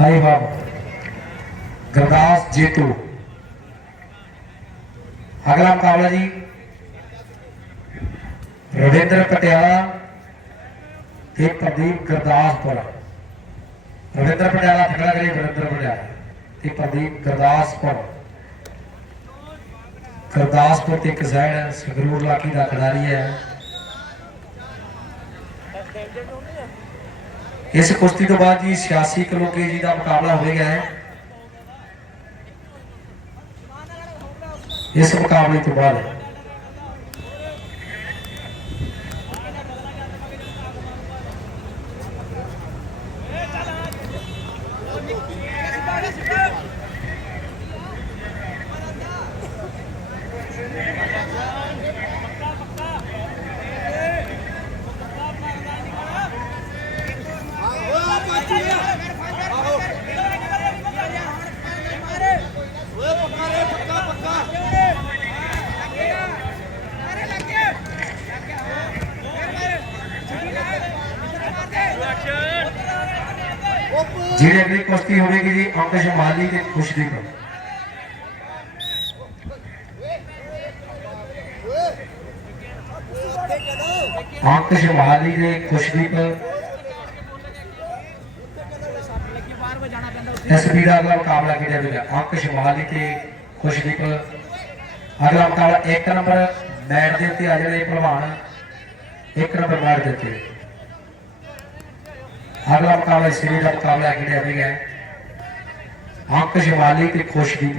High ਬਾਬ ਗੁਰਦਾਸ ਜੇਤੂ ਅਗਲਾ ਮੁਕਾਬਲਾ ਜੀ ਰਵਿੰਦਰ ਪਟਿਆਲਾ ਤੇ ਪ੍ਰਦੀਪ ਗੁਰਦਾਸਪੁਰ ਰਵਿੰਦਰ ਪਟਿਆਲਾ ਫਕੜਾ ਕਰੀ ਰਵਿੰਦਰ ਪਟਿਆਲਾ ਤੇ ਪ੍ਰਦੀਪ ਗੁਰਦਾਸਪੁਰ ਗੁਰਦਾਸਪੁਰ ਤੇ ਇੱਕ ਸਾਈਡ ਸੰਗਰੂਰ ਲਾਕੀ ਦਾ ਖਿਡਾਰੀ ਹੈ। ਇਸ ਕੁਸ਼ਤੀ ਤੋਂ ਬਾਅਦ ਜੀ 86 ਕਿਲੋ ਕੇਜੀ ਦਾ ਮੁਕਾਬਲਾ ਹੋਵੇਗਾ ਇਸ ਮੁਕਾਬਲੇ ਤੋਂ ਬਾਅਦ ਜਿਹੜੇ ਅਗਲੀ ਕੁਸ਼ਤੀ ਹੋਵੇਗੀ ਜੀ ਅੰਕਸ਼ ਮਾਲੀ ਤੇ ਖੁਸ਼ਦੀਪ ਅੰਕਸ਼ ਮਾਲੀ ਦੇ ਖੁਸ਼ਦੀਪ ਇਸ ਦਾ ਅਗਲਾ ਮੁਕਾਬਲਾ ਕਿਹੜਾ ਹੋਵੇਗਾ ਅੰਕਸ਼ ਮਾਲੀ ਤੇ ਖੁਸ਼ਦੀਪ ਅਗਲਾ ਮੁਕਾਬਲਾ 1 ਨੰਬਰ ਮੈਟ ਦੇ ਉੱਤੇ ਆ ਜਿਹੜੇ ਪਹਿਲਵਾਨ 1 ਨੰਬਰ ਮੈਟ ਦੇ ਉੱਤੇ। ਅਗਲਾ ਮੁਕਾਬਲਾ ਸ੍ਰੀ ਦਾ ਮੁਕਾਬਲਾ ਕਿਹੜਾ ਹੋਵੇਗਾ ਅੰਕਸ਼ ਮਾਲੀ ਤੇ ਖੁਸ਼ਦੀਪ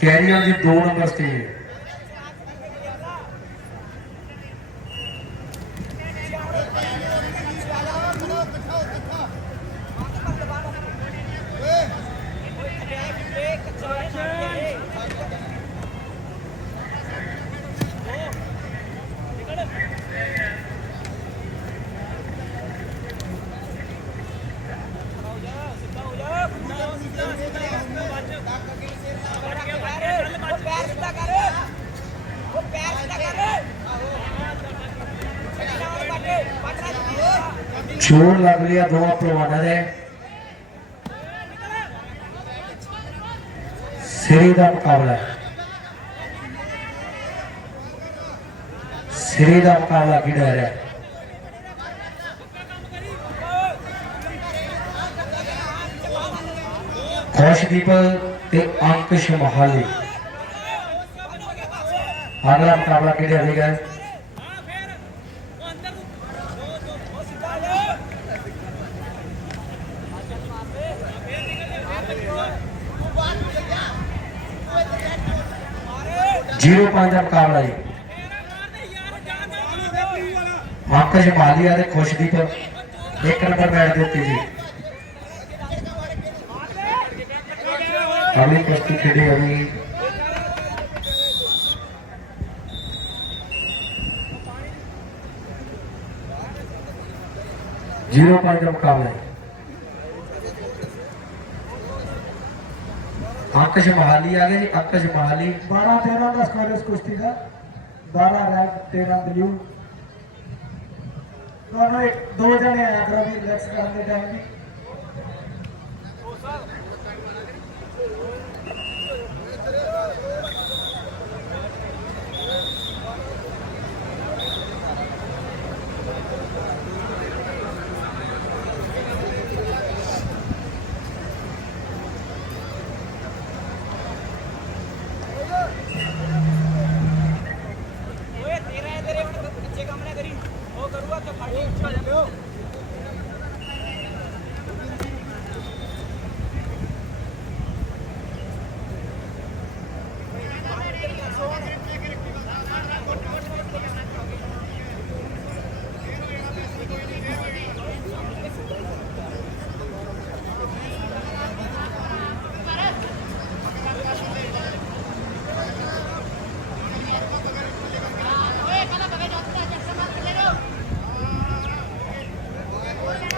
ਕੈਰੀਅਰ ਦੀ 2 ਨੰਬਰ ਸਟੇਜ ਜੋਰ ਲੱਗ ਰਿਹਾ ਦੋਵਾਂ ਪਹਿਲਵਾਨਾਂ ਦੇ ਸਿਰੇ ਦਾ ਮੁਕਾਬਲਾ ਸਿਰੇ ਦਾ ਮੁਕਾਬਲਾ ਕਿਹੜਾ ਹੈ। ਖੁਸ਼ਦੀਪ ਤੇ ਅੰਕਸ਼ ਮਹਾਲੀ। ਅਗਲਾ ਮੁਕਾਬਲਾ ਕਿਹੜਾ ਹੋਵੇਗਾ ਜੀਰੋ ਪੰਜ ਦਾ ਮੁਕਾਬਲਾ ਜੀ। ਆਕਾਸ਼ ਮਾਲੀਆ ਦੇ ਖੁਸ਼ਦੀਪ ਇੱਕ ਨੰਬਰ ਮੈਚ ਦੇ ਉੱਤੇ ਜੀ। ਅਗਲੀ ਕੁਸ਼ਤੀ ਖੇਡੀ ਹੋਈ ਜੀਰੋ ਪੰਜ ਦਾ ਮੁਕਾਬਲਾ ਹੈ ਆਕਾਸ਼ ਮਹਾਲੀ ਆ ਗਏ ਜੀ, ਆਕਾਸ਼ ਮਹਾਲੀ। 12 13 ਦਾ ਸਕੋਰ ਇਸ ਕੁਸ਼ਤੀ ਦਾ। 12 ਰੈਂਕ 13 ਬਲੂ ਤੁਹਾਨੂੰ ਦੋ ਜਣੇ ਆਇਆ ਕਰੋ ਵੀ ਰਿਲੈਕਸ ਕਰਨ ਦੇ ਟਾਈਮ ਵੀ ਓਏ ਤੇਰਾ ਹੈ ਤੇਰੇ ਹੁਣ ਪਿੱਛੇ ਕੰਮ ਨਾ ਕਰੀ ਉਹ ਕਰੂਗਾ ਤਾਂ ਫਾੜੀ ਹੋ ਜਾਂਦੇ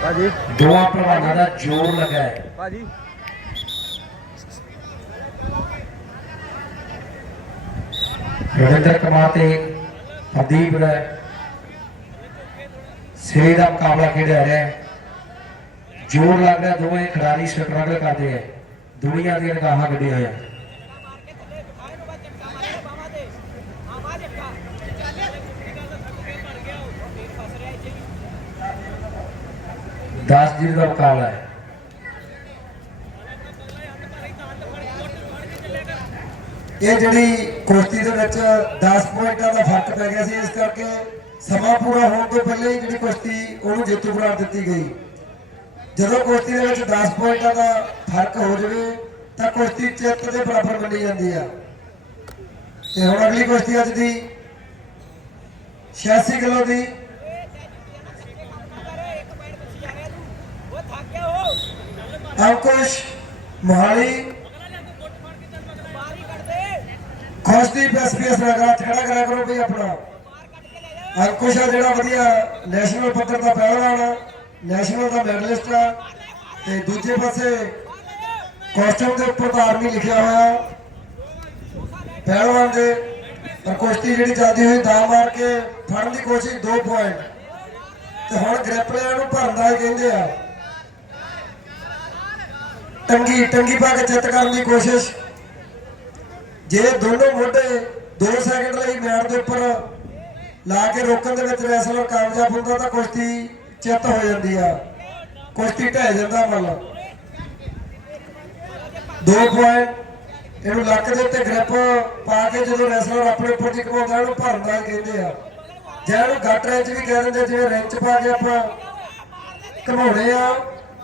ਭਾਜੀ। ਦੋਵਾਂ ਪ੍ਰਵਾਨਾਂ ਦਾ ਜੋਰ ਲੱਗਾ ਹੈ। ਭਾਜੀ। ਰਵਿੰਦਰ ਕੁਮਾਰ ਤੇ ਪ੍ਰਦੀਪ ਦਾ ਸਿਰੇ ਦਾ ਮੁਕਾਬਲਾ ਖੇਡਿਆ ਰਿਹਾ ਜੋਰ ਲੱਗ ਰਿਹਾ ਦੋਵੇਂ ਖਿਡਾਰੀ ਸਟਰਗਲ ਕਰਦੇ ਆ ਦੁਨੀਆ ਦੀਆਂ ਨਿਗਾਹਾਂ ਕੱਢੀਆਂ ਹੋਈਆਂ ਮਾਰ ਕੇ ਥੱਲੇ ਬਿਠਾਏ ਨੂੰ ਬਸ ਚਮਕਾ ਮਾਰੋ ਬਾਹਾਂ ਦੇ ਹਾਂ ਮਾਰ ਜੱਫਾ ਫਸ ਰਿਹਾ ਇੱਥੇ ਵੀ 10 ਦਾ ਮੁਕਾਬਲਾ ਹੈ। ਇਹ ਜਿਹੜੀ ਕੁਸ਼ਤੀ ਦੇ ਵਿੱਚ 10 ਪੁਆਇੰਟਾਂ ਦਾ ਫ਼ਰਕ ਪੈ ਗਿਆ ਸੀ, ਇਸ ਕਰਕੇ ਸਮਾਂ ਪੂਰਾ ਹੋਣ ਤੋਂ ਪਹਿਲਾਂ ਹੀ ਜਿਹੜੀ ਕੁਸ਼ਤੀ ਉਹਨੂੰ ਜੇਤੂ ਕਰਾਰ ਦਿੱਤੀ ਗਈ। ਜਦੋਂ ਕੁਸ਼ਤੀ ਦੇ ਵਿੱਚ 10 ਪੁਆਇੰਟਾਂ ਦਾ ਫ਼ਰਕ ਹੋ ਜਾਵੇ, ਤਾਂ ਕੁਸ਼ਤੀ ਚਿੱਤ ਦੇ ਬਰਾਬਰ ਮੰਨੀ ਜਾਂਦੀ ਆ। ਤੇ ਹੁਣ ਅਗਲੀ ਕੁਸ਼ਤੀ ਅੱਜ ਦੀ 86 ਕਿਲੋ ਦੀ ਕਰੇ ਇੱਕ ਪੈਰ ਪਿੱਛੇ ਜਾ ਰਿਹਾ ਤੂੰ ਉਹ ਥੱਕ ਗਿਆ ਉਹ ਅੰਕੁਸ਼ ਮੋਹਾਲੀ। ਬਾਹਰ ਐਸਪੀਐਸ ਲਗਾ ਖੜਾ ਕਰਿਆ ਕਰੋ ਵੀ ਆਪਣਾ। ਅੰਕੁਸ਼ ਆ ਜਿਹੜਾ ਵਧੀਆ ਨੈਸ਼ਨਲ ਪੱਧਰ ਦਾ ਪਹਿਲਵਾਨ ਆ ਨੈਸ਼ਨਲ ਦਾ ਮੈਡਲਿਸਟ ਆ, ਤੇ ਦੂਜੇ ਪਾਸੇ ਕਾਸਟਿਊਮ ਦੇ ਉੱਪਰ ਤਾਂ ਆਰਮੀ ਲਿਖਿਆ ਹੋਇਆ। ਪਹਿਲਵਾਨ ਦੇ ਪਰ ਕੁਸ਼ਤੀ ਜਿਹੜੀ ਚੱਲਦੀ ਹੋਈ ਦਾ ਮਾਰ ਕੇ ਫੜਨ ਦੀ ਕੋਸ਼ਿਸ਼ 2 ਪੁਆਇੰਟ ਤੇ ਹੁਣ ਗ੍ਰਿਪਲਿਆਂ ਨੂੰ ਭਰਨ ਦਾ ਕਹਿੰਦੇ ਆ। ਟੰਗੀ ਟੰਗੀ ਪਾ ਕੇ ਚਿੱਤ ਕਰਨ ਦੀ ਕੋਸ਼ਿਸ਼। ਜੇ ਦੋਨੋਂ ਮੋਢੇ 2 ਸੈਕਿੰਡ ਲਈ ਮੈਟ ਦੇ ਉੱਪਰ ਲਾ ਕੇ ਰੋਕਣ ਦੇ ਵਿੱਚ ਰੈਸਲਰ ਕਾਮਯਾਬ ਹੁੰਦਾ ਤਾਂ ਕੁਸ਼ਤੀ ਚਿੱਤ ਹੋ ਜਾਂਦੀ ਆ। ਕੁਸ਼ਤੀ ਢਹਿ ਜਾਂਦਾ ਮਤਲਬ 2 ਪੁਆਇੰਟ ਇਹਨੂੰ ਲੱਕ ਦੇ ਉੱਤੇ ਗ੍ਰਿਪ ਪਾ ਕੇ ਜਦੋਂ ਰੈਸਲਰ ਆਪਣੇ ਉੱਪਰ ਦੀ ਘਮਾਉਂਦਾ, ਇਹਨੂੰ ਭਰਦਾ ਹੀ ਕਹਿੰਦੇ ਆ। ਜਾਂ ਇਹਨੂੰ ਗੱਟ ਰੈਂਚ ਵੀ ਕਹਿ ਦਿੰਦੇ ਜਿਵੇਂ ਰੈਂਚ ਪਾ ਕੇ ਆਪਾਂ ਘਮਾਉਣੇ ਆ,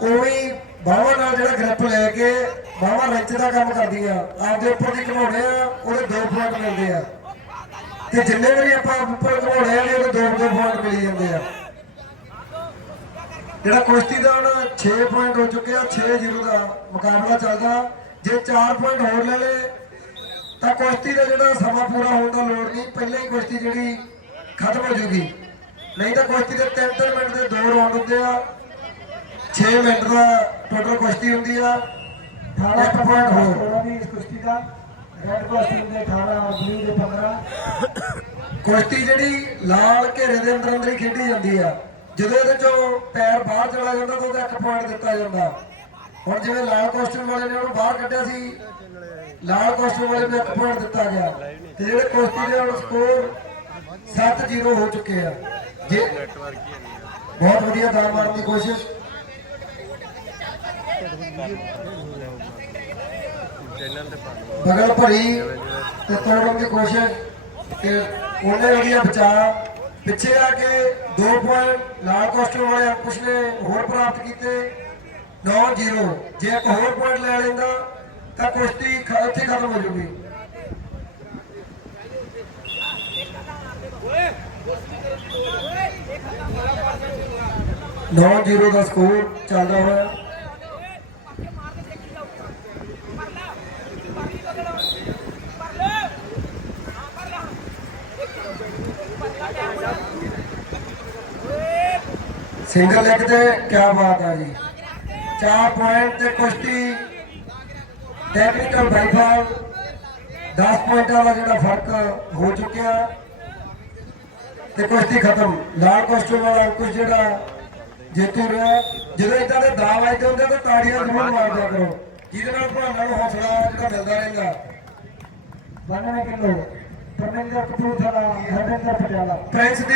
ਉਵੇਂ ਬਾਹਾਂ ਨਾਲ ਜਿਹੜਾ ਗ੍ਰਿਪ ਲੈ ਕੇ ਬਾਹਾਂ ਰੈਂਚ ਦਾ ਕੰਮ ਕਰਦੀ ਆ ਆਪਦੇ ਉੱਪਰ ਦੀ ਘਮਾਉਣੇ ਆ, ਉਹਦੇ ਦੋ ਪੁਆਇੰਟ ਮਿਲਦੇ ਆ। ਤੇ ਜਿੰਨੇ ਵੀ ਆਪਾਂ ਉੱਪਰ ਘਮਾਉਣੇ ਆ ਨੇ ਉਹਦੇ 2 2 ਪੁਆਇੰਟ ਮਿਲ ਜਾਂਦੇ ਆ। ਜਿਹੜਾ ਕੁਸ਼ਤੀ ਦਾ ਹੁਣ 6 ਪੁਆਇੰਟ ਹੋ ਚੁੱਕੇ ਆ 6-0 ਦਾ ਮੁਕਾਬਲਾ ਚੱਲਦਾ। ਜੇ 4 ਪੁਆਇੰਟ ਹੋਰ ਲੈ ਲੇ, ਤਾਂ ਕੁਸ਼ਤੀ ਦਾ ਜਿਹੜਾ ਸਮਾਂ ਪੂਰਾ ਹੋਣ ਦਾ ਲੋੜ ਨਹੀਂ, ਪਹਿਲਾਂ ਹੀ ਕੁਸ਼ਤੀ ਜਿਹੜੀ ਖਤਮ ਹੋ ਜੂਗੀ ਨਹੀਂ ਤਾਂ ਕੁਸ਼ਤੀ ਦੇ 3-3 ਮਿੰਟ ਦੇ ਦੋ ਰਾਉਂਡ ਹੁੰਦੇ ਆ 6 ਮਿੰਟ ਦਾ ਟੋਟਲ ਕੁਸ਼ਤੀ ਹੁੰਦੀ ਆ 18 ਪੁਆਇੰਟ ਹੋਰ ਵੀ ਇਸ ਕੁਸ਼ਤੀ ਦਾ ਰੈੱਡ ਕਾਸਟਿਊਮ ਦੇ 18 ਔਰ ਬਲੂ ਦੇ 15 ਕੁਸ਼ਤੀ ਜਿਹੜੀ ਲਾਲ ਘੇਰੇ ਦੇ ਅੰਦਰ ਅੰਦਰ ਹੀ ਖੇਡੀ ਜਾਂਦੀ ਆ। ਜਦੋਂ ਇਹਦੇ ਚੋਂ ਪੈਰ ਬਾਹਰ ਚਲਾ ਜਾਂਦਾ ਤਾਂ ਉਹਦਾ ਇੱਕ ਪੁਆਇੰਟ ਦਿੱਤਾ ਜਾਂਦਾ। ਹੁਣ ਜਿਵੇਂ ਲਾਲ ਕਾਸਟਿਊਮ ਵਾਲੇ ਨੇ ਉਹਨੂੰ ਬਾਹਰ ਕੱਢਿਆ ਸੀ ਲਾਲ ਕਾਸਟਿਊਮ ਵਾਲੇ ਨੂੰ ਇੱਕ ਪੁਆਇੰਟ ਦਿੱਤਾ ਗਿਆ। ਤੇ ਜਿਹੜੇ ਕੁਸ਼ਤੀ ਦੇ ਹੁਣ ਸਕੋਰ 7-0 ਹੋ ਚੁੱਕੇ ਆ। ਜੇ ਬਹੁਤ ਵਧੀਆ ਦਾਲ ਮਾਰਨ ਦੀ ਕੋਸ਼ਿਸ਼। ਬਗਲ ਭਰੀ ਤੇ ਤੋੜਨ ਦੀ ਕੋਸ਼ਿਸ਼ ਤੇ ਉਹਨੇ ਵਧੀਆ ਬਚਾ ਪਿੱਛੇ ਆ ਕੇ 2 ਪੁਆਇੰਟ ਲਾਲ ਕੋਸਟਰ ਵਾਲੇ ਅੰਕੁਸ਼ ਨੇ ਹੋਰ ਪ੍ਰਾਪਤ ਕੀਤੇ 9-0 ਜੇ ਇੱਕ ਹੋਰ ਪੁਆਇੰਟ ਲੈ ਲੈਂਦਾ, ਤਾਂ ਕੁਸ਼ਤੀ ਉੱਥੇ ਖਤਮ ਹੋ ਜੂਗੀ। ਨੌ 0 ਦਾ ਸਕੋਰ ਚੱਲਦਾ ਹੋਇਆ ਪੱਕੇ ਮਾਰ ਕੇ ਦੇਖੀ ਜਾਓ ਕਰ ਲੈ ਕਰ ਲਈ ਬਦਲ ਕਰ ਲੈ ਹਾਂ ਕਰ ਲੈ ਪੱਕਾ ਟਾਈਮ ਹੋਇਆ ਓਏ ਸਿੰਗਲ ਲੈਗ ਤੇ ਕੀ ਬਾਤ ਆ ਜੀ। 4 ਪੁਆਇੰਟ ਤੇ ਕੁਸ਼ਤੀ ਟੈਕਨੀਕਲ ਬਾਈਫਾਲ 10 ਪੁਆਇੰਟਾਂ ਦਾ ਜਿਹੜਾ ਫ਼ਰਕ ਹੋ ਚੁੱਕਿਆ। ਤੇ ਕੁਸ਼ਤੀ ਖਤਮ। ਲਾਲ ਕੋਸਟਰ ਵਾਲਾ ਕੁਝ ਜਿਹੜਾ ਜੇਤੂ ਰਿਹਾ। ਜਦੋਂ ਇਦਾਂ ਦੇ ਦਾਅ ਵੱਜਦੇ ਹੁੰਦੇ ਤਾਂ ਤਾੜੀਆਂ ਜ਼ਰੂਰ ਮਾਰਦਿਆ ਕਰੋ। ਜਿਹਦੇ ਨਾਲ ਭਾਨਾਂ ਨੂੰ ਹੌਸਲਾ ਜਿਹੜਾ ਮਿਲਦਾ ਰਹਿੰਦਾ। 92 ਕਿਲੋ। ਪਰਮਿੰਦਰ ਕਪੂਰਥਲਾ ਹਰਵਿੰਦਰ ਪਟਿਆਲਾ। ਪ੍ਰਿੰਸ ਦੀ